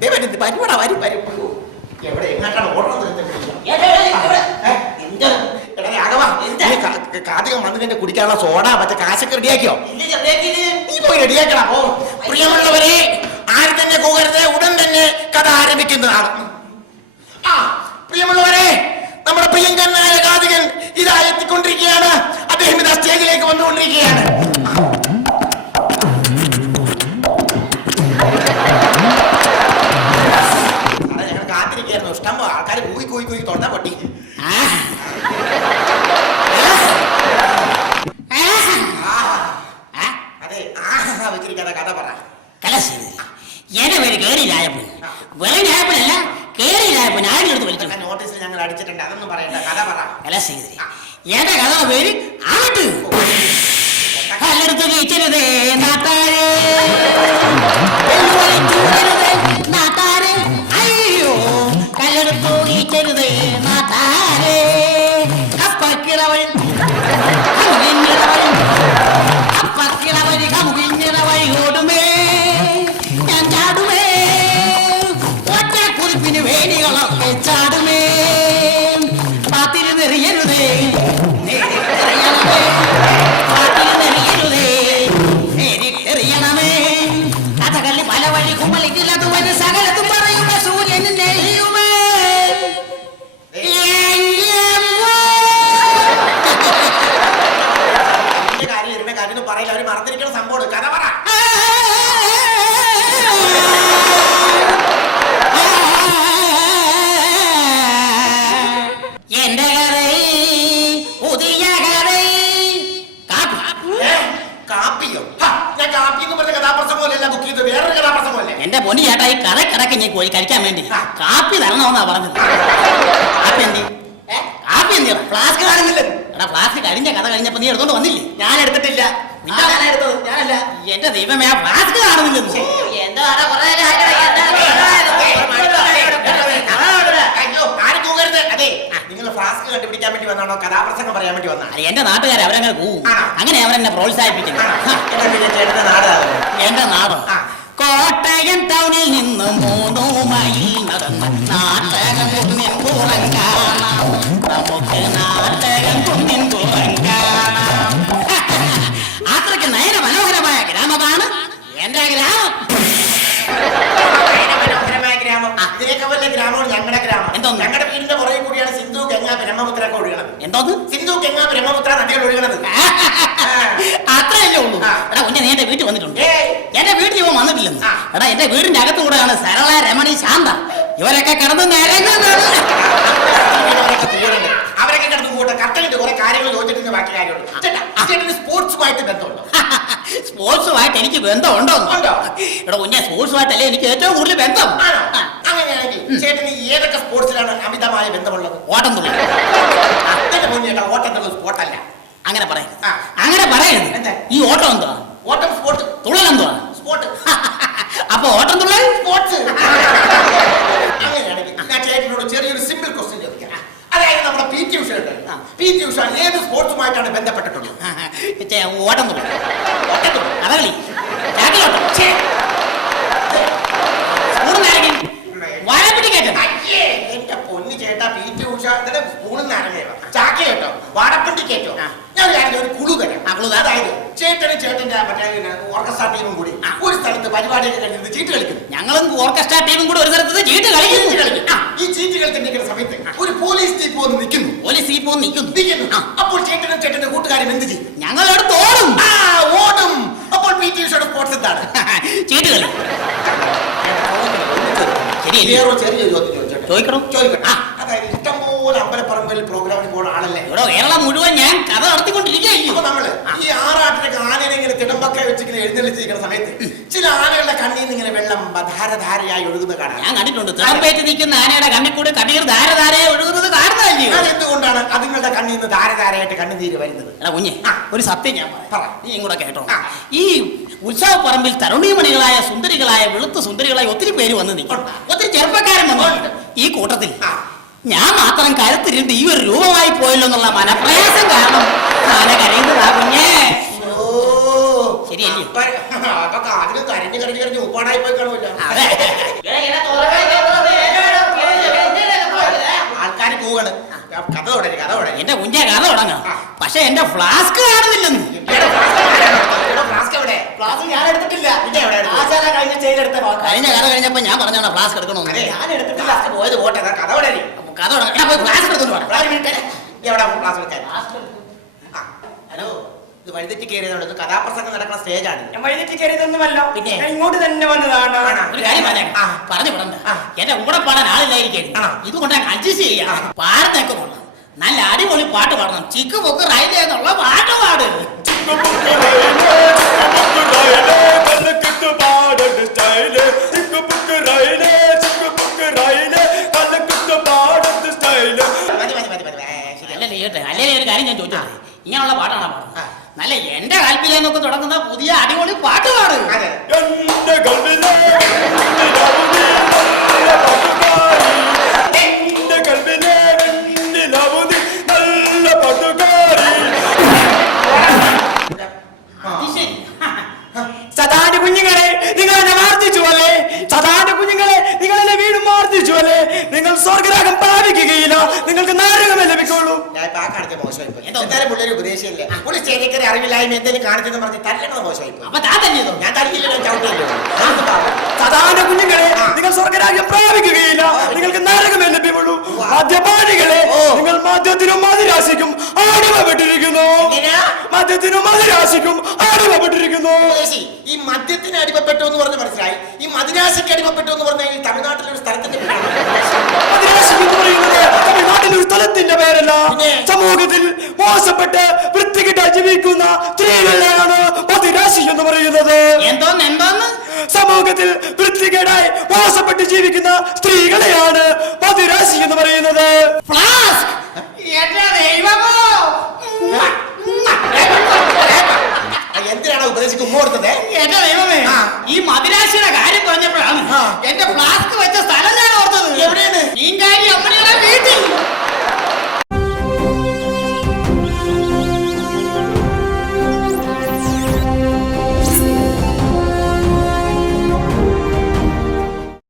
ദേ വരുന്നു വരുവാടാ വരും വരും. എവിടെ എങ്ങോട്ടാണ് ഓടണം എടാ രാഘവ നീ കാ- കാതികം വന്നിട്ട് കുടിക്കാനുള്ള സോഡ മറ്റേ കാശൊക്കെ റെഡിയാക്കിയോ? നീ പോയി റെഡിയാക്കടാ പോ. പ്രിയമുള്ളവരെ ആര് തന്നെ പോകരുത് ഉടൻ തന്നെ കഥ ആരംഭിക്കുന്നതാണ് ആ പ്രിയമുള്ളവരെ നമ്മുടെ പ്രിയങ്കരനായ കാതികൻ ഇതാ എത്തിക്കൊണ്ടിരിക്കുകയാണ്. അദ്ദേഹം ഇതാ സ്റ്റേജിലേക്ക് വന്നുകൊണ്ടിരിക്കുകയാണ്. എന്റെ പേര് കേറി രായപ്പൻ വെറും രായപ്പനല്ല കേറി രായപ്പൻ ആരും എടുത്ത് വലിച്ചു നോട്ടീസിൽ ഞങ്ങൾ അടിച്ചിട്ടുണ്ട്. അതൊന്നും പറയണ്ട. കഥ പറ. കലശീലി എന്റെ കഥ പേര് ആട്ട്. കല്ലെടുത്ത് വെല്ലുവിളിച്ചൂടരുതേ നാട്ടാരെ. 你个老白痴！ഈ കട കിടക്ക് ഞാൻ കോഴി കഴിക്കാൻ വേണ്ടി. കാപ്പി തരണമെന്നാ പറഞ്ഞത്. കാപ്പി എന്തി? കാപ്പി എന്തി? ഫ്ലാസ്ക് കാണുന്നില്ല എടാ ഫ്ലാസ്ക് കഴിഞ്ഞ കഥ കഴിഞ്ഞപ്പോ നീ എടുത്തോണ്ട് വന്നില്ലേ? ഞാൻ എടുത്തിട്ടില്ല? ഞാനല്ല. എന്റെ ദൈവമേ ആ ഫ്ലാസ്ക് കാണുന്നില്ലെന്ന്. ഫ്ലാസ്ക് കണ്ടുപിടിക്കാൻ വേണ്ടി വന്നാണോ? കഥാപ്രസംഗം പറയാൻ വേണ്ടി വന്നാണ്? എന്റെ നാട്ടുകാരെ അവരങ്ങനെ പോവും അങ്ങനെ അവരെന്നെ പ്രോത്സാഹിപ്പിക്കുന്നു. എന്റെ നാട്. കോട്ടയം ടൗണിൽ നിന്ന് മൂന്നു മൈൽ നടന്ന് നാട്ടകം കുന്നിൻ പുറം കാണാം. നമുക്ക് നാട്ടകം കുന്നിൻ പുറം കാണാം. അത്രയ്ക്ക് നേര മനോഹരമായ ഗ്രാമമാണ് എന്റെ ഗ്രാമം. മനോഹരമായ ഗ്രാമം. ഇതിനൊക്കെ വലിയ ഗ്രാമമാണ് ഞങ്ങളുടെ ഗ്രാമം. എന്തോ ഞങ്ങളുടെ വീടിന്റെ പുറകെ കൂടിയാണ് സിന്ധു ഗംഗ ബ്രഹ്മപുത്ര ഒക്കെ ഒഴുകണത്. എന്തോ സിന്ധു ഗംഗ ബ്രഹ്മപുത്ര നദികൾ ഒഴുകണത്. അത്രയല്ലേ ഉള്ളൂ. എടാ നീ എന്റെ വീട്ടിൽ വന്നിട്ടുണ്ട് ഏയ്. എന്റെ വീട്ടിൽ ഇവൻ വന്നിട്ടില്ലെന്ന്. എടാ എന്റെ വീടിന്റെ അകത്തു കൂടെയാണ് സരള രമണി ശാന്ത. ഇവരൊക്കെ കിടന്ന് നേരെ അവരൊക്കെ തീരുന്നുണ്ട്. അവരൊക്കെ കിടന്ന് കൂട്ടെ കറക്റ്റായിട്ട് കുറെ കാര്യങ്ങൾ ചോദിച്ചിട്ട് ബാക്കി കാര്യമുള്ളൂ സ്പോർട്സുമായിട്ട് ബന്ധമുണ്ടോ? സ്പോർട്സുമായിട്ട് എനിക്ക് ബന്ധമുണ്ടോ? ഉണ്ടോ? എടാ കുഞ്ഞെ സ്പോർട്സുമായിട്ടല്ലേ എനിക്ക് ഏറ്റവും കൂടുതൽ ബന്ധം? ആണോ? അങ്ങനെയാണെങ്കിൽ ചേട്ടന് ഏതൊക്കെ സ്പോർട്സിലാണ് അമിതമായ ബന്ധമുള്ളത്? ഓട്ടം തുള്ളി എന്റെ മുന്നേറ്റ ഓട്ടത്തിലുള്ള സ്പോർട്ടല്ല. അങ്ങനെ പറയരുത്. അങ്ങനെ പറയരുത്. ഈ ഓട്ടം എന്തുവാ? ഓട്ടം സ്പോർട്സ്. തുള്ളൽ എന്തുവാ? അപ്പൊ ഓട്ടം തുള്ളൽ സ്പോർട്സ് അങ്ങനെയാണെങ്കിൽ ഞാൻ ചേട്ടനോട് ചെറിയൊരു സിമ്പിൾ ക്വസ്റ്റ്യൻ ചോദിക്കാം. അതായത് നമ്മുടെ പി ടി ഉഷ ഉണ്ട്. ആ. പി ടി ഉഷ ഏത് സ്പോർട്സുമായിട്ടാണ് ബന്ധപ്പെട്ടിട്ടുള്ളത്? ചേ, ഓട്ടം തുള്ളൽ അതകളി. ചാക്കിലോട്ടം ഛേ, സ്കൂളിനാരെങ്കിലും വാഴപ്പിടി കയറ്റം അയ്യേ, എന്റെ പൊന്നു ചേട്ടാ പി ടി ഉഷ. ഇതിന്റെ സ്പൂണിൽ നിറങ്ങയോ ചാക്കി കേട്ടോ വാടപ്പണ്ടി കേട്ടോ ആ. ഞാൻ ഒരു കുളു തരാം. അതായത് ചേട്ടന്റെ മറ്റേ ഓർക്കസ്ട്ര ടീമും കൂടി. ഒരു സ്ഥലത്ത് പരിപാടിയൊക്കെ കഴിഞ്ഞത് ചീട്ട് കളിക്കുന്നു ഞങ്ങളും ഓർക്കസ്ട്ര ടീമും കൂടി ഒരു സ്ഥലത്ത് ചീട്ട് കളിക്കുന്നു കളിക്കും. ആ, ഈ ചീറ്റ് കളിച്ച് നിൽക്കുന്ന സമയത്ത് ഒരു പോലീസ് ജീപ്പ് വന്ന് നിൽക്കുന്നു. പോലീസ് ഈ പോന്ന് നിൽക്കുന്നു. നിൽക്കുന്നു. ആ, അപ്പോൾ ചേട്ടനും ചേട്ടന്റെ കൂട്ടുകാരും എന്ത് ചെയ്യും? ഞങ്ങളോട് തോടും ആ ഓടും. അപ്പോൾ പി ടി ഉഷയുടെ സ്പോർട്സ് എന്താണ്? ചീട്ട് കളി. വേറൊരു ചെറിയ ചോദ്യം ചോദിച്ചോട്ടെ. ചോദിക്കണം? ചോദിക്കട്ടെ. അതായത് ഇഷ്ടംപോലെ അമ്പലപ്പറമ്പിൽ പ്രോഗ്രാമിന് പോകുന്ന ആളല്ലേ ഇവിടെ കേരളം മുഴുവൻ ഞാൻ കഥ നടത്തിക്കൊണ്ടിരിക്കുകയല്ലോ അപ്പൊ നമ്മൾ ഈ ആറാട്ടിനൊക്കെ ആനനെ ഇങ്ങനെ തിടമ്പൊക്കെ വെച്ച് ഇങ്ങനെ എഴുന്നള്ളിച്ചിരിക്കുന്ന സമയത്ത് ചില ആനകളുടെ കണ്ണിൽ നിന്ന് ഇങ്ങനെ വെള്ളം ധാരധാരയായി ഒഴുകുന്ന കാണാം. ഞാൻ കണ്ടിട്ടുണ്ട്. തിളമ്പേറ്റ് നിൽക്കുന്ന ആനയുടെ കണ്ണിൽ കൂടെ കണ്ണീർ ധാരധാരയായി ഒഴുകുന്നത് കാണുന്നതല്ലേ അതെന്തുകൊണ്ടാണ് അതുങ്ങളുടെ കണ്ണിൽ നിന്ന് ധാരധാരയായിട്ട് കണ്ണുനീര് വരുന്നത്? എടാ കുഞ്ഞെ ഒരു സത്യം ഞാൻ പറയാം. പറ. നീ ഇങ്ങോട്ട് കേട്ടോ. ഈ ഉത്സവപ്പറമ്പിൽ തരുണീമണികളായ സുന്ദരികളായ വെളുത്ത സുന്ദരികളായ ഒത്തിരി പേര് വന്ന് നിൽക്കും. ഒത്തിരി ചെറുപ്പക്കാരൻ വന്നു ഈ കൂട്ടത്തിൽ. ഞാൻ മാത്രം കരുത്തിരുണ്ട് ഈ ഒരു രൂപമായി പോയല്ലോ എന്നുള്ള മനപ്രയാസം കാരണം. താനെ കരയുന്നതാ കുഞ്ഞേ. കഥ കഥ എന്റെ കുഞ്ഞെ കഥ തുടങ്ങാം. പക്ഷെ എന്റെ ഫ്ലാസ്ക് കാണുന്നില്ലെന്ന്. കഴിഞ്ഞ കഥ കഴിഞ്ഞപ്പോ ഞാൻ പറഞ്ഞോ ഫ്ലാസ്ക് എടുക്കണോ ഞാൻ എടുത്തിട്ടില്ല. പോയത് പോട്ടെ കഥ തുടങ്ങി. കഥ എവിടെ എടുക്കാൻ ഹലോ ഇത് വഴിതെറ്റി കയറിയതുകൊണ്ട് ഇത് കഥാപ്രസംഗം നടക്കുന്ന സ്റ്റേജാണ് ഞാൻ വഴിതെറ്റി കയറിയതൊന്നുമല്ല. പിന്നെ? ഇങ്ങോട്ട് തന്നെ വന്നതാണ്? ഒരു കാര്യം പറയാം. ആ. പറഞ്ഞു വിടണ്ട. ആ. എന്റെ കൂടെ പാടാൻ ആളില്ലായിരിക്കും. ആണോ? ഇതുകൊണ്ട് അഡ്ജസ്റ്റ് ചെയ്യാം. പാടത്തൊക്കെ കൊള്ളാം നല്ല അടിപൊളി പാട്ട് പാടണം. ചിക്ക് പൊക്ക് റൈറ്റ് എന്നുള്ള പാട്ട് പാട്. അല്ലല്ലേ കേട്ടെ ഒരു കാര്യം ഞാൻ ചോദിച്ചോട്ടെ? ഇങ്ങനെയുള്ള പാട്ടാണ്. പാടുന്നത്? നല്ല എന്റെ കാൽപ്പിലെന്നൊക്കെ തുടങ്ങുന്ന പുതിയ അടിപൊളി പാട്ട് പാടും സദാന്റെ കുഞ്ഞുങ്ങളെ നിങ്ങൾ എന്നെ മാർദ്ദിച്ചു അല്ലേ? സദാന്റെ കുഞ്ഞുങ്ങളെ നിങ്ങൾ എന്നെ വീണ്ടും മാർദ്ദിച്ചു നിങ്ങൾ സ്വർഗരാഗം പ്രാപിക്കുകയില്ല. നിങ്ങൾക്ക് നാരകമേ ലഭിക്കുള്ളൂ ഞാൻ ഇപ്പൊ ആ കാണിച്ച മോശമായി പോയി. എന്തോ? എന്തായാലും പുള്ളി ഒരു ഉപദേശിയല്ലേ പുള്ളി സ്റ്റേജിൽ കയറി അറിവില്ലായ്മ എന്തെങ്കിലും കാണിച്ചെന്ന് പറഞ്ഞ് തല്ലണത് മോശമായി പോയി. അപ്പൊ താൻ തന്നെയതോ ഞാൻ തല്ലിയില്ലല്ലോ കുഞ്ഞുങ്ങളെ നിങ്ങൾ സ്വർഗരാജ്യം പ്രാപിക്കുകയില്ല. നിങ്ങൾക്ക് നരകമേ ലഭ്യമുള്ളൂ മദ്യപാനികളെ നിങ്ങൾ മദ്യത്തിനും മതിരാശിക്കും അടിമപ്പെട്ടിരിക്കുന്നു? മദ്യത്തിനും മതിരാശിക്കും അടിമപ്പെട്ടിരിക്കുന്നു ഈ മദ്യത്തിന് അടിമപ്പെട്ടു എന്ന് പറഞ്ഞ് മനസ്സിലായി. ഈ മദിരാശിക്ക് അടിമപ്പെട്ടു എന്ന് പറഞ്ഞാൽ സമൂഹത്തിൽ മോശപ്പെട്ട് വൃത്തികിട്ട ജീവിക്കുന്ന സ്ത്രീകളെയാണ് പതിരാശി എന്ന് പറയുന്നത്. സമൂഹത്തിൽ വൃത്തികേടായി മോശപ്പെട്ട് ജീവിക്കുന്ന സ്ത്രീകളെയാണ് പതിരാശി എന്ന് പറയുന്നത്. എന്തിനാണ് ഉപദേശിക്കും ഈ മതിരാശിയുടെ കാര്യം പറഞ്ഞപ്പോഴാണ് എന്റെ